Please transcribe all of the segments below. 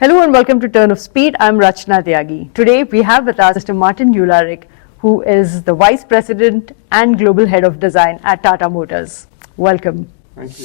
Hello and welcome to Turn of Speed. I'm Rachna Tyagi. Today we have with us Mr. Martin Ullrich, who is the Vice President and Global Head of Design at Tata Motors. Welcome. Thank you.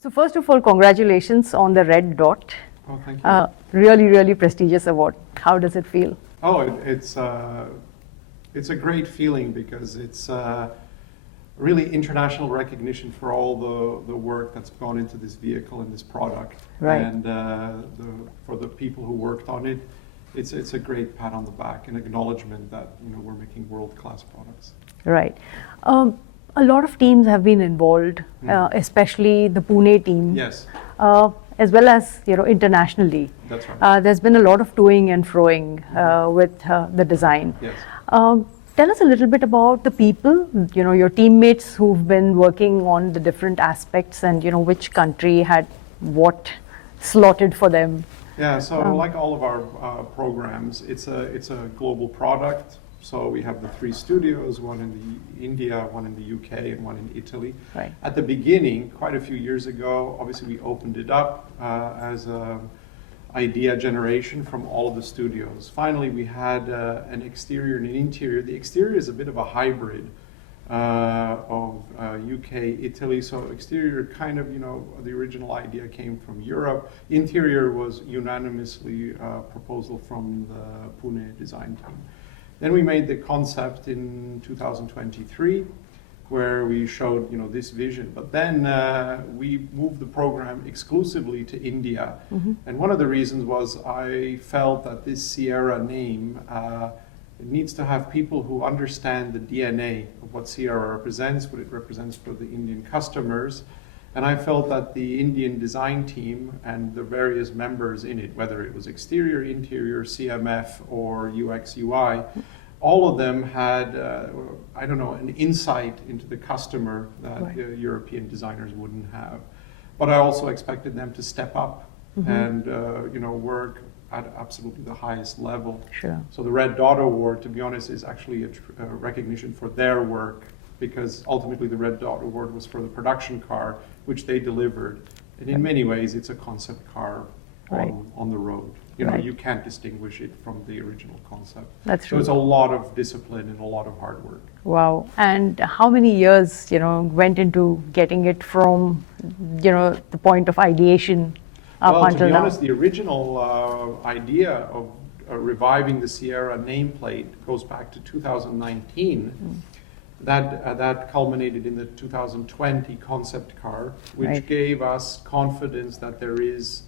So first of all, congratulations on the Red Dot. Oh, thank you. Really prestigious award. How does it feel? Oh, it's a great feeling because it's really international recognition for all the work that's gone into this vehicle and this product. Right. And for the people who worked on it, it's a great pat on the back and acknowledgement that we're making world-class products. Right. A lot of teams have been involved, especially the Pune team. Yes. As well as internationally. That's right. There's been a lot of toing and froing with the design. Yes. Tell us a little bit about the people, your teammates who've been working on the different aspects and which country had what slotted for them. Yeah, so like all of our programs, it's a global product. So we have the 3 studios, one in India, one in the UK, and one in Italy. Right. At the beginning, quite a few years ago, obviously we opened it up as an idea generation from all of the studios. Finally, we had an exterior and an interior. The exterior is a bit of a hybrid of UK, Italy. So exterior kind of, the original idea came from Europe. Interior was unanimously a proposal from the Pune design team. Then we made the concept in 2023, where we showed, this vision. But then we moved the program exclusively to India. Mm-hmm. And one of the reasons was I felt that this Sierra name it needs to have people who understand the DNA of what Sierra represents, what it represents for the Indian customers. And I felt that the Indian design team and the various members in it, whether it was exterior, interior, CMF, or UX, UI, all of them had, an insight into the customer that right. European designers wouldn't have. But I also expected them to step up and, work at absolutely the highest level. Sure. So the Red Dot Award, to be honest, is actually a recognition for their work, because ultimately the Red Dot Award was for the production car, which they delivered. And in many ways, it's a concept car on the road. You can't distinguish it from the original concept. That's true. So it's a lot of discipline and a lot of hard work. Wow. And how many years, went into getting it from, the point of ideation up until now? To be honest, the original idea of reviving the Sierra nameplate goes back to 2019. That culminated in the 2020 concept car, which gave us confidence that there is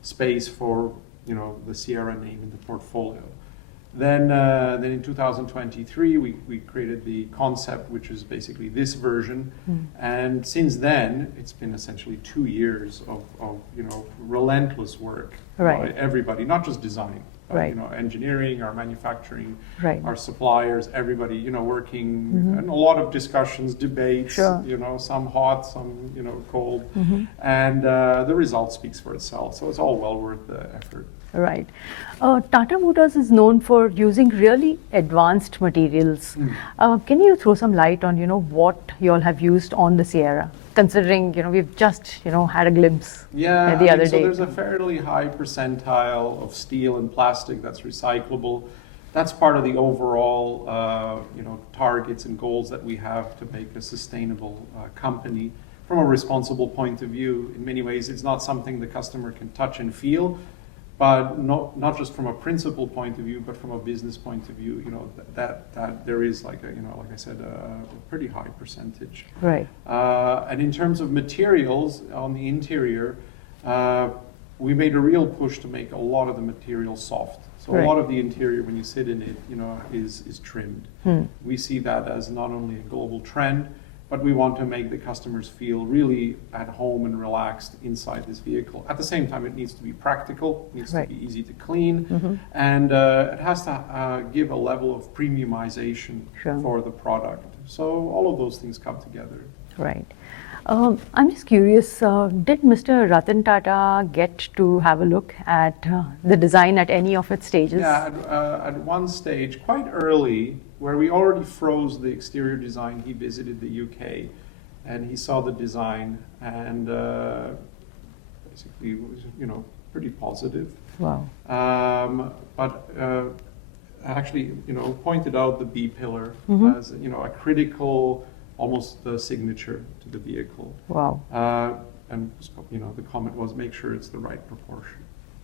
space for the Sierra name in the portfolio. Then in 2023 we created the concept, which is basically this version, and since then it's been essentially 2 years of relentless work by everybody, not just design. Engineering, our manufacturing, our suppliers, everybody, working, and a lot of discussions, debates, some hot, some, cold, and the result speaks for itself. So it's all well worth the effort. Right. Tata Motors is known for using really advanced materials. Can you throw some light on, what you all have used on the Sierra? Considering, we've just, had a glimpse the other day. So there's a fairly high percentile of steel and plastic that's recyclable. That's part of the overall, targets and goals that we have to make a sustainable company. From a responsible point of view, in many ways, it's not something the customer can touch and feel, but not just from a principle point of view, but from a business point of view, that there is like I said, a pretty high percentage. Right. And in terms of materials on the interior, we made a real push to make a lot of the material soft. So a lot of the interior, when you sit in it, is trimmed. We see that as not only a global trend, but we want to make the customers feel really at home and relaxed inside this vehicle. At the same time, it needs to be practical, it needs to be easy to clean, and it has to give a level of premiumization for the product. So all of those things come together. Right. I'm just curious, did Mr. Ratan Tata get to have a look at the design at any of its stages? Yeah, at one stage, quite early, where we already froze the exterior design, he visited the UK and he saw the design and basically was, pretty positive. Wow. But actually, pointed out the B pillar as, a critical, almost the signature to the vehicle. Wow. And, the comment was make sure it's the right proportion.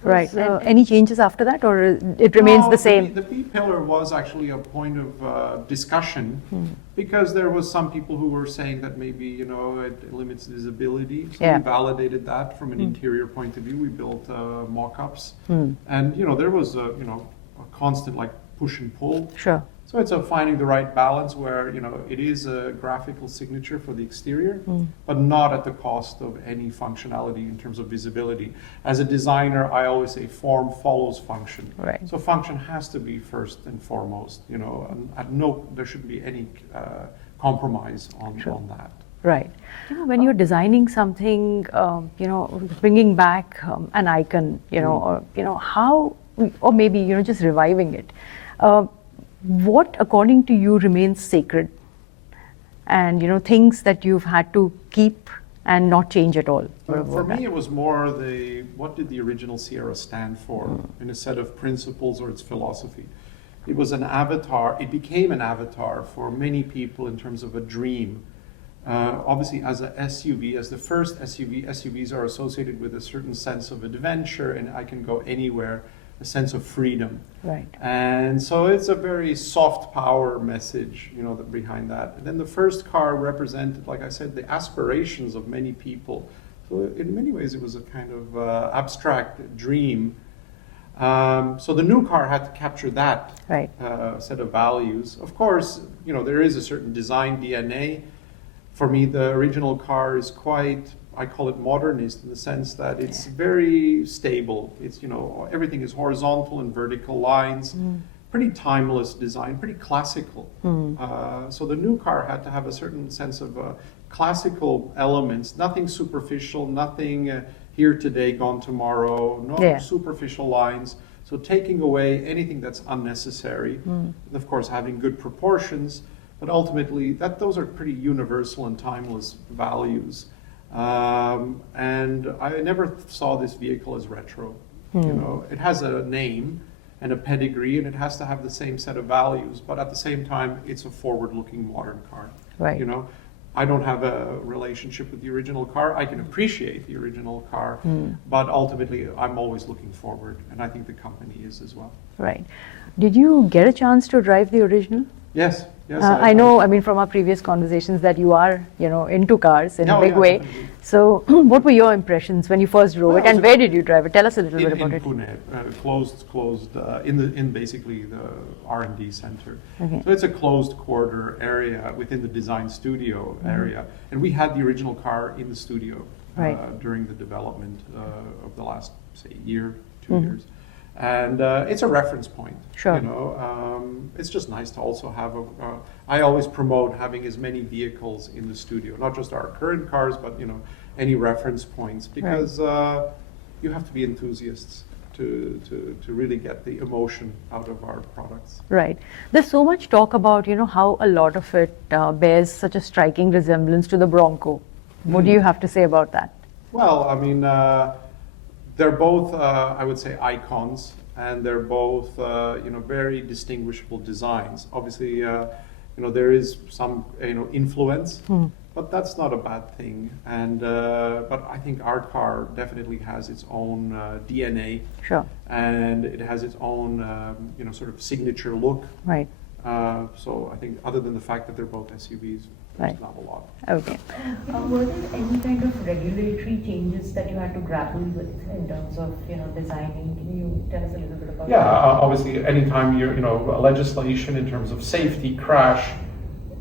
Right. Any changes after that, or it remains No, the same? The B pillar was actually a point of discussion because there was some people who were saying that maybe it limits visibility. So Yeah. we validated that from an interior point of view. We built mock-ups, and there was a constant like push and pull. Sure. So it's finding the right balance where it is a graphical signature for the exterior, but not at the cost of any functionality in terms of visibility. As a designer, I always say form follows function. Right. So function has to be first and foremost. And there shouldn't be any compromise on that. Right. When you're designing something, bringing back an icon, or how, or maybe just reviving it. What, according to you, remains sacred, and things that you've had to keep and not change at all? For me, it was more what did the original Sierra stand for in a set of principles or its philosophy. It was an avatar. It became an avatar for many people in terms of a dream. Obviously, as a SUV, as the first SUV, SUVs are associated with a certain sense of adventure, and I can go anywhere. A sense of freedom. Right. And so it's a very soft power message, behind that. And then the first car represented, like I said, the aspirations of many people. So in many ways, it was a kind of abstract dream. So the new car had to capture that Right. set of values. Of course, there is a certain design DNA. For me, the original car is quite, I call it modernist in the sense that it's very stable. It's, everything is horizontal and vertical lines, pretty timeless design, pretty classical. So the new car had to have a certain sense of classical elements, nothing superficial, nothing here today, gone tomorrow, no superficial lines. So taking away anything that's unnecessary, of course, having good proportions, but ultimately those are pretty universal and timeless values. And I never saw this vehicle as retro. It has a name and a pedigree, and it has to have the same set of values, but at the same time, it's a forward-looking modern car. Right. I don't have a relationship with the original car. I can appreciate the original car, but ultimately, I'm always looking forward, and I think the company is as well. Right. Did you get a chance to drive the original? Yes. I know, from our previous conversations that you are, into cars in a big way. Definitely. So what were your impressions when you first drove it, and where did you drive it? Tell us a little bit about it. In Pune, closed in basically the R&D center. Okay. So it's a closed quarter area within the design studio area, and we had the original car in the studio during the development of the last, say, year, 2 years. And it's a reference point. Sure. It's just nice to also have I always promote having as many vehicles in the studio, not just our current cars, but any reference points, because you have to be enthusiasts to really get the emotion out of our products. Right. There's so much talk about how a lot of it bears such a striking resemblance to the Bronco. What do you have to say about that? Well, they're both, I would say, icons, and they're both, very distinguishable designs. Obviously, there is some, influence, but that's not a bad thing. And but I think our car definitely has its own DNA. Sure. And it has its own, sort of signature look. Right. So I think, other than the fact that they're both SUVs, there's not a lot. Okay. Were there any kind of regulatory changes that you had to grapple with in terms of designing? Can you tell us a little bit about Yeah, that? obviously, anytime legislation in terms of safety, crash,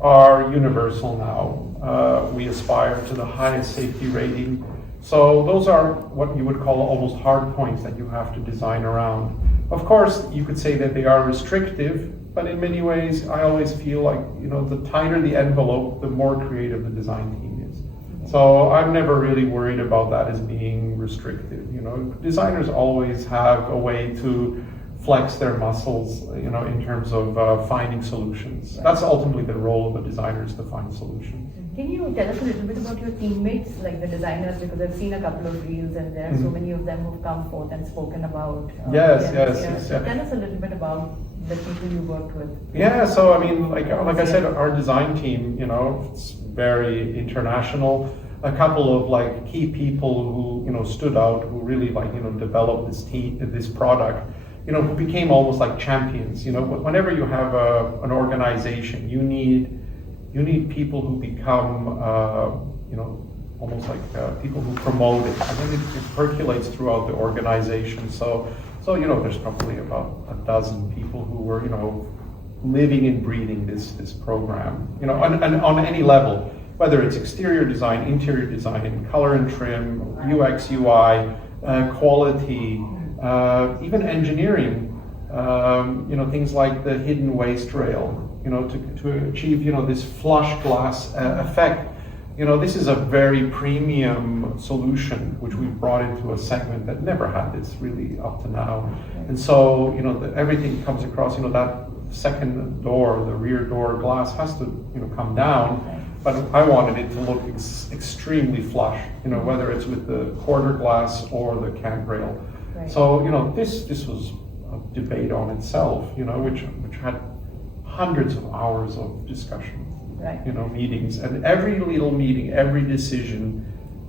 are universal now. We aspire to the highest safety rating. So those are what you would call almost hard points that you have to design around. Of course, you could say that they are restrictive, but in many ways, I always feel like, the tighter the envelope, the more creative the design team is. So I'm never really worried about that as being restricted. You know, designers always have a way to flex their muscles, you know, in terms of finding solutions. That's ultimately the role of a designer, is to find solutions. Can you tell us a little bit about your teammates, like the designers, because I've seen a couple of reels and there are so many of them who've come forth and spoken about. Yes. So tell us a little bit about the people you worked with. Yeah, so I mean, like I said, our design team, you know, it's very international. A couple of like key people who, you know, stood out, who really like, you know, developed this product, you know, who became almost like champions. You know, whenever you have an organization, you need people who become, you know, almost like people who promote it. And then it percolates throughout the organization. So, you know, there's probably about a dozen people who were, you know, living and breathing this program, you know, and on any level, whether it's exterior design, interior design, color and trim, UX, UI, quality, even engineering, you know, things like the hidden waste rail, you know, to achieve, you know, this flush glass effect. You know, this is a very premium solution, which we brought into a segment that never had this really up to now. And so, you know, everything comes across, you know, that second door, the rear door glass has to, you know, come down. But I wanted it to look extremely flush, you know, whether it's with the quarter glass or the cant rail. Right. So, you know, this was a debate on itself, you know, which had hundreds of hours of discussion. Right. You know, meetings, and every little meeting, every decision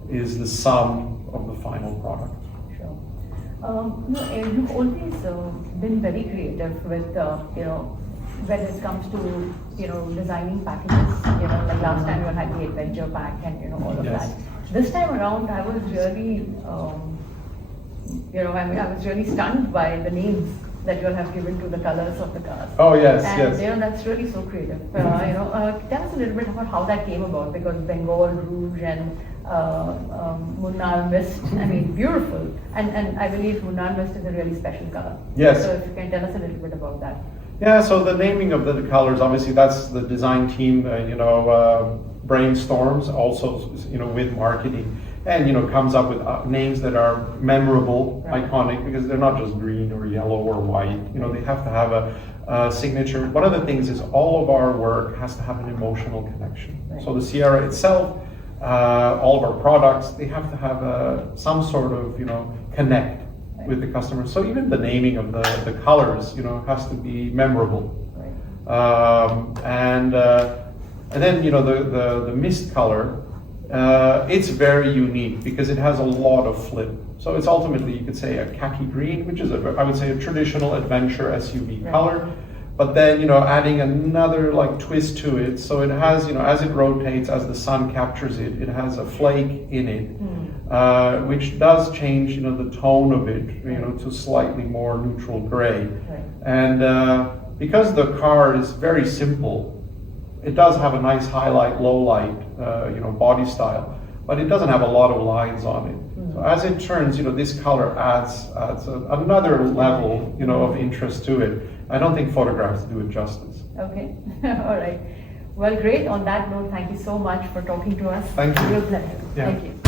is the sum of the final product. Sure. No, and you've always been very creative with, you know, when it comes to, you know, designing packages. You know, like last time you had the adventure pack and, you know, all of Yes. that. This time around, I was really, you know, I mean, I was really stunned by the names that you all have given to the colors of the cars. Oh yes, And yes. you know, that's really so creative. You know, tell us a little bit about how that came about, because Bengal Rouge and Munnar Mist, I mean, beautiful. And I believe Munnar Mist is a really special color. Yes. So if you can tell us a little bit about that. Yeah, so the naming of the colors, obviously that's the design team, you know, brainstorms also, you know, with marketing, and, you know, comes up with names that are memorable, Right. iconic, because they're not just green or yellow or white. You know, they have to have a signature. One of the things is all of our work has to have an emotional connection. Right. So the Sierra itself, all of our products, they have to have some sort of, you know, connect with the customer. So even the naming of the colors, you know, has to be memorable. Right. And then, you know, the mist color, it's very unique because it has a lot of flip. So it's ultimately, you could say, a khaki green, which is, I would say, a traditional adventure SUV Right. color. But then, you know, adding another like twist to it. So it has, you know, as it rotates, as the sun captures it, it has a flake in it, which does change, you know, the tone of it, you know, to slightly more neutral gray. Right. And because the car is very simple, it does have a nice highlight, low light, you know, body style, but it doesn't have a lot of lines on it. So as it turns, you know, this color adds another level, you know, of interest to it. I don't think photographs do it justice. Okay. All right. Well, great. On that note, thank you so much for talking to us. Thank you. Real pleasure. Yeah. Thank you.